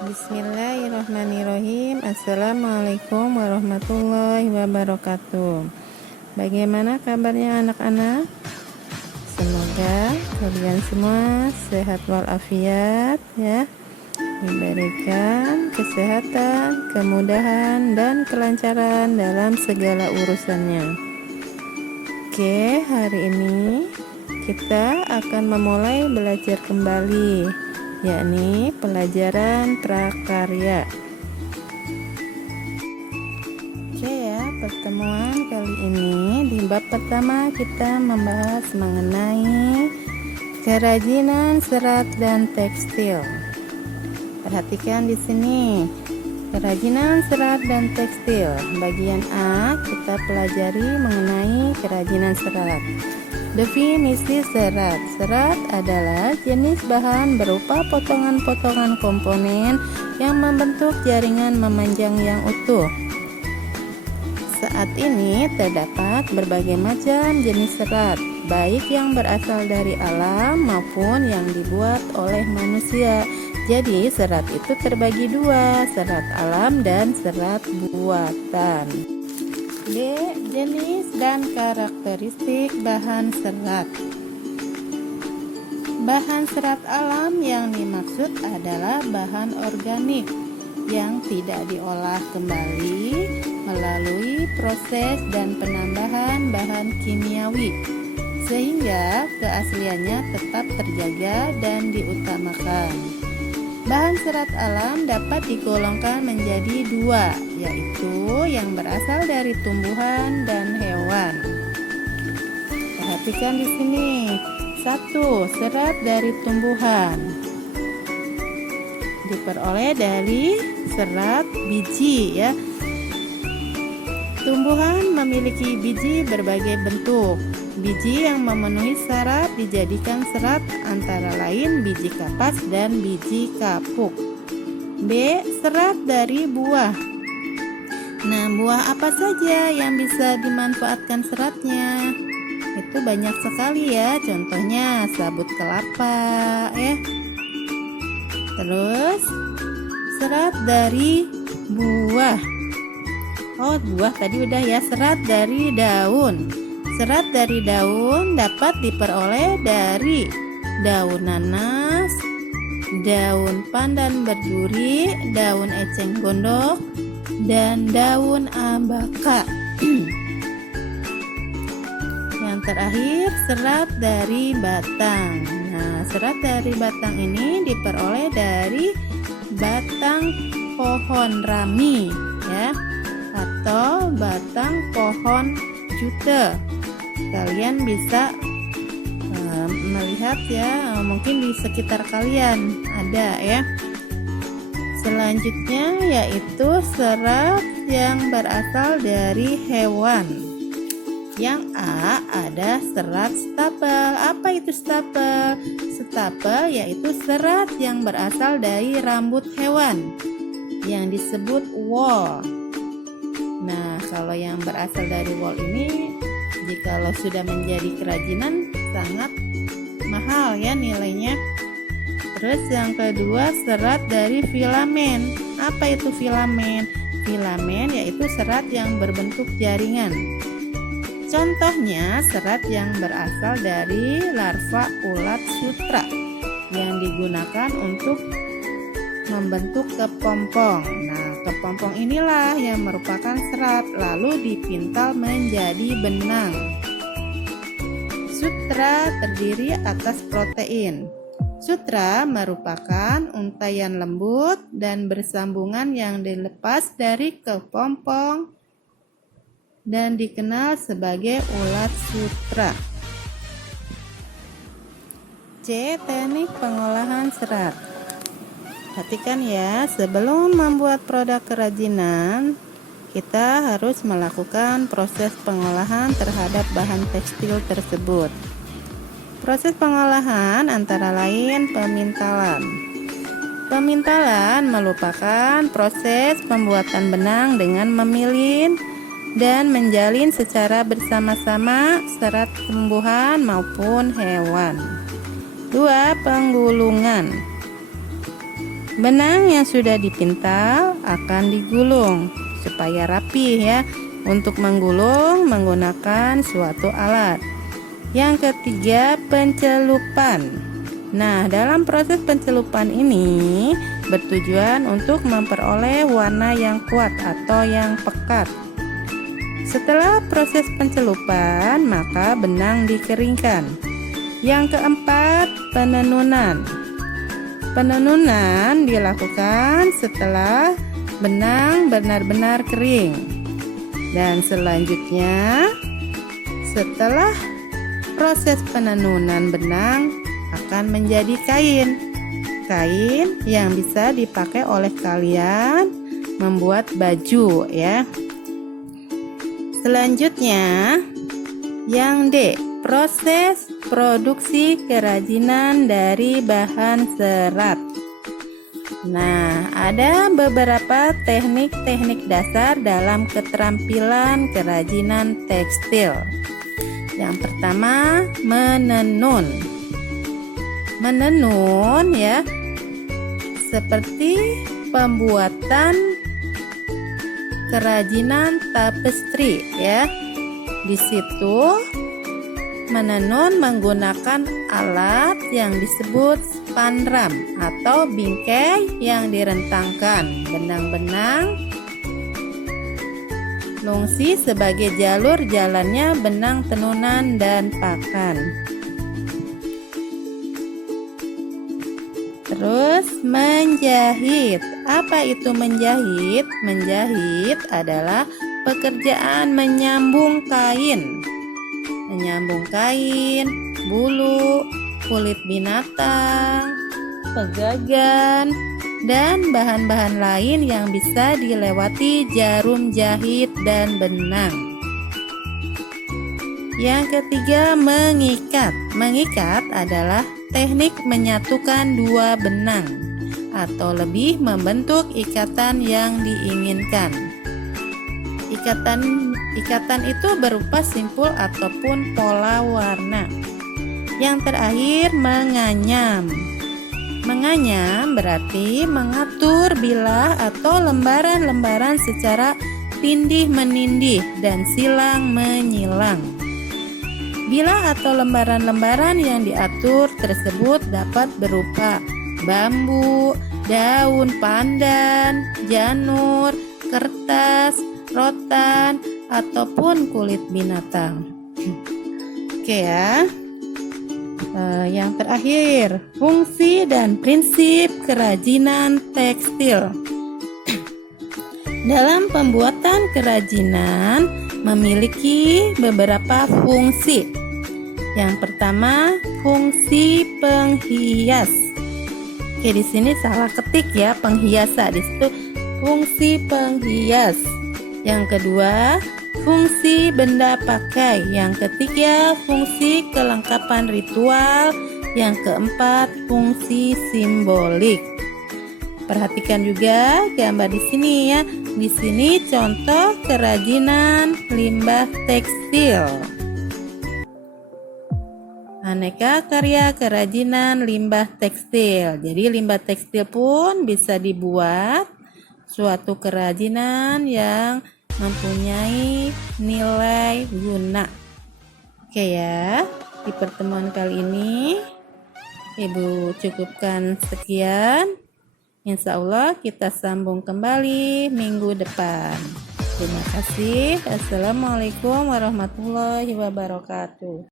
Bismillahirrahmanirrahim. Assalamualaikum warahmatullahi wabarakatuh. Bagaimana kabarnya anak-anak? Semoga kalian semua sehat walafiat ya. Diberikan kesehatan, kemudahan dan kelancaran dalam segala urusannya. Oke, hari ini kita akan memulai belajar kembali, yakni pelajaran prakarya. Oke ya, pertemuan kali ini di bab pertama kita membahas mengenai kerajinan serat dan tekstil. Perhatikan di sini, kerajinan serat dan tekstil. Bagian A kita pelajari mengenai kerajinan serat. Definisi serat. Serat adalah jenis bahan berupa potongan-potongan komponen yang membentuk jaringan memanjang yang utuh. Saat ini terdapat berbagai macam jenis serat, baik yang berasal dari alam maupun yang dibuat oleh manusia. Jadi serat itu terbagi dua, serat alam dan serat buatan. B. Jenis dan karakteristik bahan serat. Bahan serat alam yang dimaksud adalah bahan organik yang tidak diolah kembali melalui proses dan penambahan bahan kimiawi, sehingga keasliannya tetap terjaga dan diutamakan. Bahan serat alam dapat digolongkan menjadi dua, yaitu yang berasal dari tumbuhan dan hewan. Perhatikan di sini. 1. Serat dari tumbuhan diperoleh dari serat biji ya. Tumbuhan memiliki biji berbagai bentuk. Biji yang memenuhi syarat dijadikan serat, antara lain biji kapas dan biji kapuk. B. Serat dari buah. Nah, buah apa saja yang bisa dimanfaatkan seratnya? Itu banyak sekali ya, contohnya sabut kelapa ya. Terus serat dari buah. Oh, buah tadi udah ya. Serat dari daun. Serat dari daun dapat diperoleh dari daun nanas, daun pandan berduri, daun eceng gondok, dan daun abaka. Yang terakhir, serat dari batang. Nah, serat dari batang ini diperoleh dari batang pohon rami ya, atau batang pohon jute. Kalian bisa melihat ya, mungkin di sekitar kalian ada ya. Selanjutnya yaitu serat yang berasal dari hewan. Yang A ada serat stapel. Apa itu stapel? Stapel yaitu serat yang berasal dari rambut hewan yang disebut wool. Nah, kalau yang berasal dari wool ini, jikalau sudah menjadi kerajinan, sangat mahal ya nilainya. Terus yang kedua, serat dari filamen. Apa itu filamen? Filamen yaitu serat yang berbentuk jaringan. Contohnya serat yang berasal dari larva ulat sutra yang digunakan untuk membentuk kepompong. Nah, kepompong inilah yang merupakan serat, lalu dipintal menjadi benang. Sutra terdiri atas protein. Sutra merupakan untaian lembut dan bersambungan yang dilepas dari kepompong dan dikenal sebagai ulat sutra. C. Teknik pengolahan serat. Perhatikan ya, sebelum membuat produk kerajinan, kita harus melakukan proses pengolahan terhadap bahan tekstil tersebut. Proses pengolahan antara lain pemintalan. Pemintalan merupakan proses pembuatan benang dengan memilin dan menjalin secara bersama-sama serat tumbuhan maupun hewan. 2. Penggulungan. Benang yang sudah dipintal akan digulung supaya rapi ya. Untuk menggulung menggunakan suatu alat. Yang ketiga, pencelupan. Nah, dalam proses pencelupan ini bertujuan untuk memperoleh warna yang kuat atau yang pekat. Setelah proses pencelupan, maka benang dikeringkan. Yang keempat, penenunan. Penenunan dilakukan setelah benang benar-benar kering. Dan selanjutnya, setelah proses penenunan benang akan menjadi kain. Kain yang bisa dipakai oleh kalian membuat baju ya. Selanjutnya, yang D, proses produksi kerajinan dari bahan serat. Nah, ada beberapa teknik-teknik dasar dalam keterampilan kerajinan tekstil. Yang pertama, menenun. Menenun ya, seperti pembuatan kerajinan tapestri ya. Di situ menenun menggunakan alat yang disebut spanram atau bingkai yang direntangkan benang-benang lungsi sebagai jalur jalannya benang tenunan dan pakan. Terus menjahit. Apa itu menjahit? Menjahit adalah pekerjaan menyambung kain. Menyambung kain, bulu, kulit binatang, pegagan, dan bahan-bahan lain yang bisa dilewati jarum jahit dan benang. Yang ketiga, mengikat. Mengikat adalah teknik menyatukan dua benang atau lebih membentuk ikatan yang diinginkan. Ikatan itu berupa simpul ataupun pola warna. Yang terakhir, menganyam. Menganyam berarti mengatur bilah atau lembaran-lembaran secara tindih-menindih dan silang-menyilang. Bilah atau lembaran-lembaran yang diatur tersebut dapat berupa bambu, daun pandan, janur, kertas, rotan, ataupun kulit binatang. Oke ya. Yang terakhir, fungsi dan prinsip kerajinan tekstil. Dalam pembuatan kerajinan memiliki beberapa fungsi. Yang pertama, fungsi penghias. Oke, di sini salah ketik ya, penghiasan. Di situ fungsi penghias. Yang kedua, fungsi benda pakai. Yang ketiga, fungsi kelengkapan ritual. Yang keempat, fungsi simbolik. Perhatikan juga gambar di sini ya. Di sini contoh kerajinan limbah tekstil. Aneka karya kerajinan limbah tekstil. Jadi limbah tekstil pun bisa dibuat suatu kerajinan yang mempunyai nilai guna. Oke ya, di pertemuan kali ini Ibu cukupkan sekian. Insya Allah kita sambung kembali minggu depan. Terima kasih. Assalamualaikum warahmatullahi wabarakatuh.